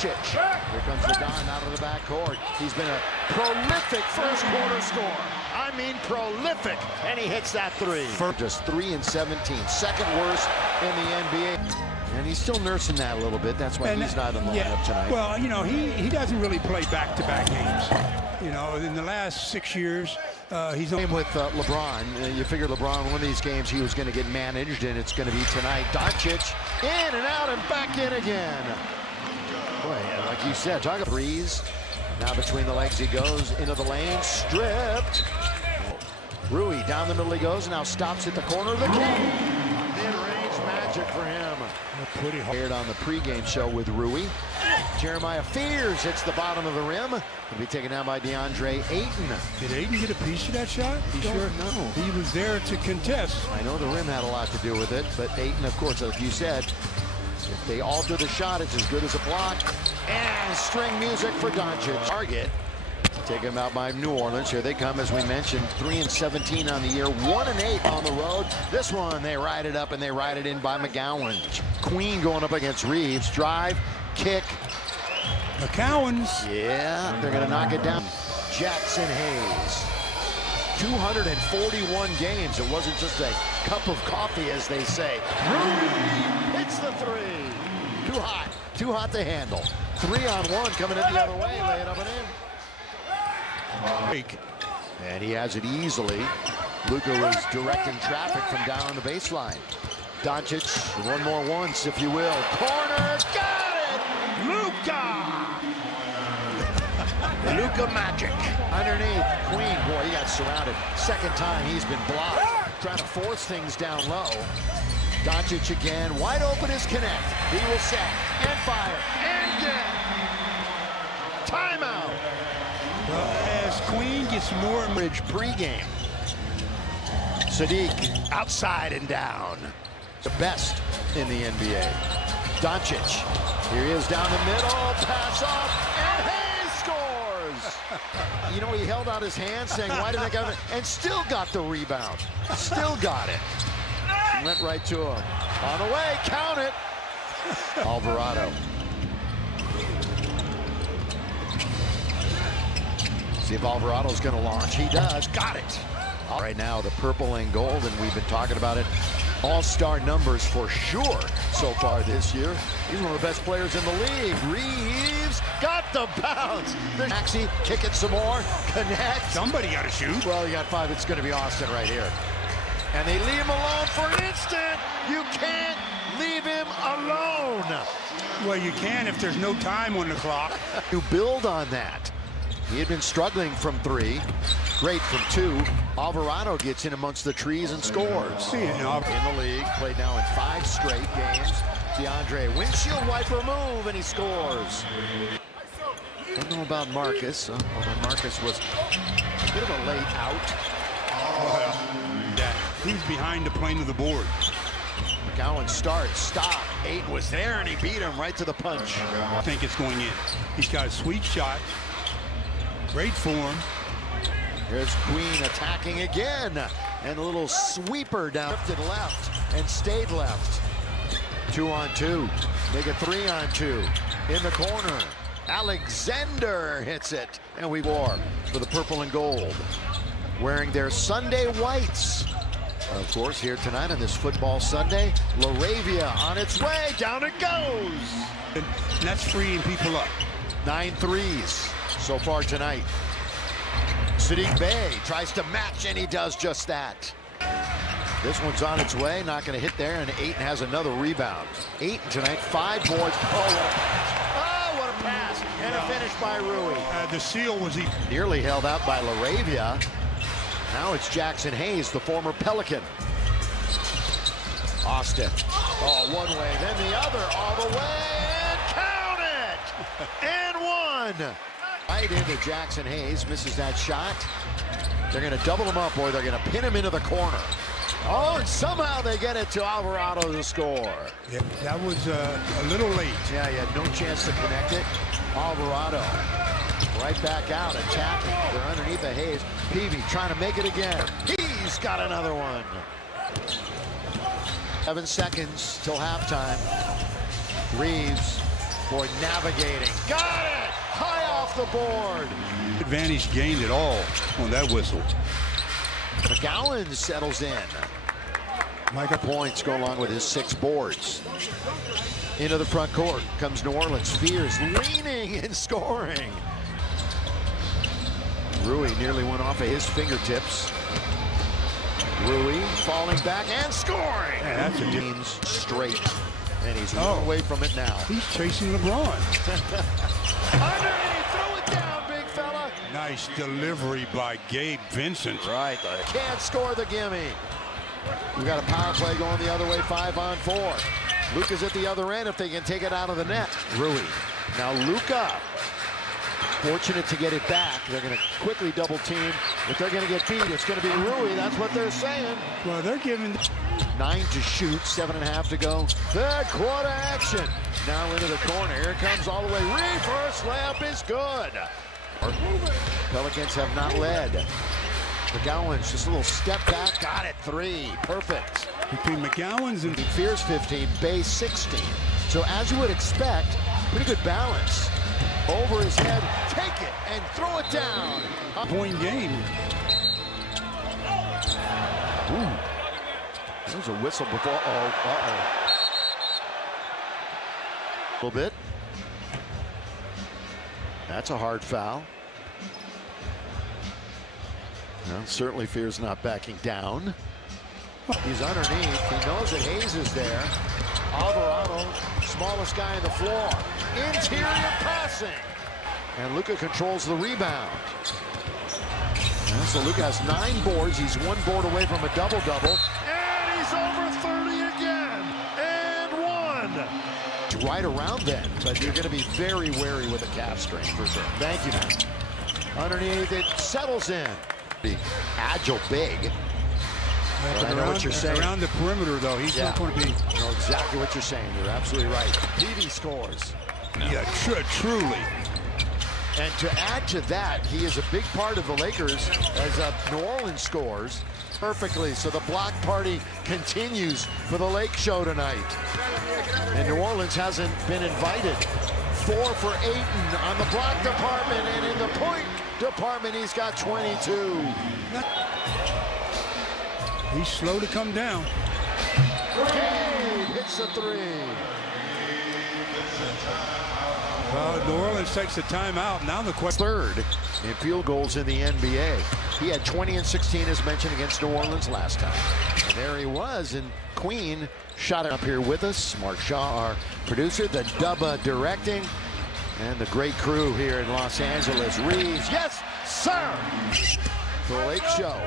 Doncic. Here comes the Don out of the backcourt. He's been a prolific first quarter scorer. I mean prolific. And he hits that three. Just 3 and 17. Second worst in the NBA. And he's still nursing that a little bit. That's why he's not in the lineup tonight. Well, you know, he doesn't really play back-to-back games. You know, in the last 6 years, he's on with LeBron. You figure LeBron, one of these games, he was going to get managed, and it's going to be tonight. Doncic in and out and back in again. Boy, like you said, talk about threes. Now between the legs he goes into the lane, stripped. Rui down the middle he goes, now stops at the corner of the game. Mid-range magic for him. Pretty hard on the pregame show with Rui. Jeremiah Fears hits the bottom of the rim. He'll be taken down by DeAndre Ayton. Did Ayton get a piece of that shot? No. He was there to contest. I know the rim had a lot to do with it, but Ayton, of course, like you said, if they alter the shot, it's as good as a block. And string music for Doncic. Target. Take him out by New Orleans. Here they come, as we mentioned, 3 and 17 on the year, 1 and 8 on the road. This one, they ride it up and they ride it in by McGowan. Queen going up against Reeves. Drive, kick. McCowan's. Yeah, they're going to knock it down. Jackson Hayes. 241 games. It wasn't just a cup of coffee, as they say. Rui hits the three. Too hot. Too hot to handle. 3-on-1 coming in the other way. Lay it up and in. And he has it easily. Luka was directing traffic from down on the baseline. Doncic, one more once, if you will. Corner, got it! Luka! Luka magic. Underneath, Queen, boy, he got surrounded. Second time he's been blocked. Trying to force things down low. Doncic again, wide open is Connect. He will set and fire and get. Timeout. As Queen gets more bridge pregame. Sadiq outside and down. The best in the NBA. Doncic. Here he is down the middle. Pass off. And Hayes scores. You know, he held out his hand saying, why did I get it? And still got the rebound. Still got it. Went right to him. On the way. Count it. Alvarado. See if Alvarado's going to launch. He does. Got it. Right now, the purple and gold, and we've been talking about it. All-star numbers for sure so far this year. He's one of the best players in the league. Reeves got the bounce. Maxey, kick it some more. Connect. Somebody got to shoot. Well, you got 5. It's going to be Austin right here. And they leave him alone for an instant. You can't leave him alone. Well, you can if there's no time on the clock. You build on that. He had been struggling from 3, great from 2. Alvarado gets in amongst the trees and scores. In the league, played now in 5 straight games. DeAndre, windshield wiper move, and he scores. Don't know about Marcus. Although Marcus was a bit of a late out. Well, he's behind the plane of the board. McGowan starts, stop. 8 was there, and he beat him right to the punch. I think it's going in. He's got a sweet shot. Great form. Here's Queen attacking again. And a little sweeper down. Drifted left and stayed left. 2-on-2. Make it 3-on-2. In the corner. Alexander hits it. And we war for the purple and gold. Wearing their Sunday whites. Of course, here tonight on this football Sunday, LaRavia on its way. Down it goes. And that's freeing people up. 9 threes so far tonight. Sadiq Bey tries to match, and he does just that. This one's on its way, not going to hit there, and Ayton has another rebound. Ayton tonight, 5 boards. Oh, what a pass. And a finish by Rui. The seal was nearly held out by LaRavia. Now it's Jackson Hayes, the former Pelican. Austin. Oh, one way, then the other, all the way, and count it! And 1. Right into Jackson Hayes, misses that shot. They're going to double him up, or they're going to pin him into the corner. Oh, and somehow they get it to Alvarado to score. Yeah, that was a little late. Yeah, he had no chance to connect it. Alvarado right back out, attacking. They're underneath the Hayes. Peavy trying to make it again. He's got another one. 7 seconds till halftime. Reeves Boy, navigating. Got it! High off the board. Advantage gained at all on that whistle. McGowan settles in. Micah points go along with his 6 boards. Into the front court comes New Orleans. Fears leaning and scoring. Rui nearly went off of his fingertips. Rui falling back and scoring. Man, that's a team's straight. And he's away from it now. He's chasing LeBron. Underneath, throw it down, big fella. Nice delivery by Gabe Vincent. Right, can't score the gimme. We've got a power play going the other way, 5-on-4. Luka's at the other end if they can take it out of the net. Rui. Now Luka. Fortunate to get it back. They're going to quickly double team. If they're going to get beat, it's going to be Rui. That's what they're saying. Well, they're giving 9 to shoot, 7.5 to go. Third quarter action. Now into the corner. Here it comes all the way. Reverse layup is good. Pelicans have not led. McGowan's just a little step back. Got it. 3. Perfect. Between McGowan's and Fears 15, Bay 16. So as you would expect, pretty good balance. Over his head, take it and throw it down. point game. Ooh. There's a whistle before. Uh-oh. A little bit. That's a hard foul. Well, certainly Fears not backing down. He's underneath. He knows that Hayes is there. Alvarado, smallest guy on the floor. Interior passing. And Luka controls the rebound. And so Luka has 9 boards. He's 1 board away from a double-double. And he's over 30 again. And 1. Right around then, but you're going to be very wary with a calf strain for sure. Thank you, man. Underneath, it settles in. Agile, big. I know what you're saying. Around the perimeter, though, he's not going to be. I know exactly what you're saying. You're absolutely right. Peavy scores. No. Yeah, truly. And to add to that, he is a big part of the Lakers as New Orleans scores perfectly. So the block party continues for the Lake Show tonight. And New Orleans hasn't been invited. 4 for Ayton on the block department, and in the point department, he's got 22. He's slow to come down. Gabe hits the 3. Well, New Orleans takes the timeout. Now the question. 3rd in field goals in the NBA. He had 20 and 16 as mentioned against New Orleans last time. And there he was, and Queen shot it up here with us. Mark Shaw, our producer, the Dubba directing, and the great crew here in Los Angeles. Reeves, yes, sir! The Lake Show.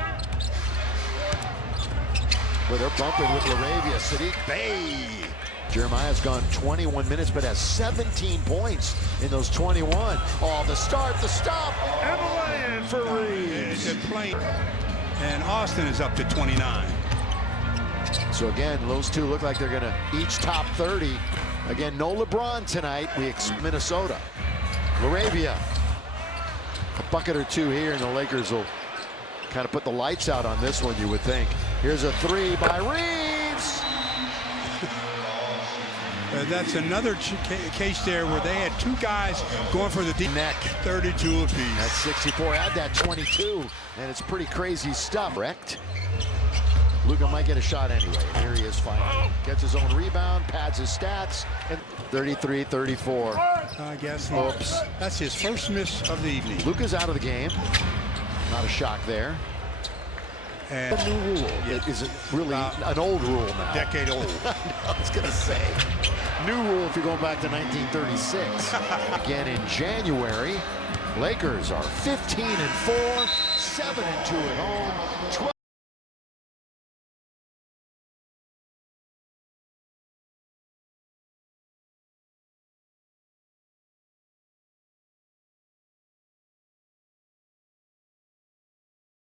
Well, they're bumping with LaRavia. Sadiq Bey. Jeremiah's gone 21 minutes, but has 17 points in those 21. Oh, the start, the stop, and the lay-in for Reeves. And Austin is up to 29. So again, those two look like they're going to each top 30. Again, no LeBron tonight. We expect Minnesota. LaRavia. A bucket or 2 here, and the Lakers will kind of put the lights out on this one, you would think. Here's a 3 by Reeves. That's another case there where they had 2 guys going for the deep neck. 32 apiece. That's 64. Add that 22, and it's pretty crazy stuff. Correct. Luka might get a shot anyway. Here he is finally. Gets his own rebound, pads his stats, and 33-34. I guess. Oops. That's his first miss of the evening. Luka's out of the game. Not a shock there. And a new rule. It isn't really an old rule now. Decade old. I was going to say. New rule if you're going back to 1936. Again in January, Lakers are 15-4, 7-2 at home, 12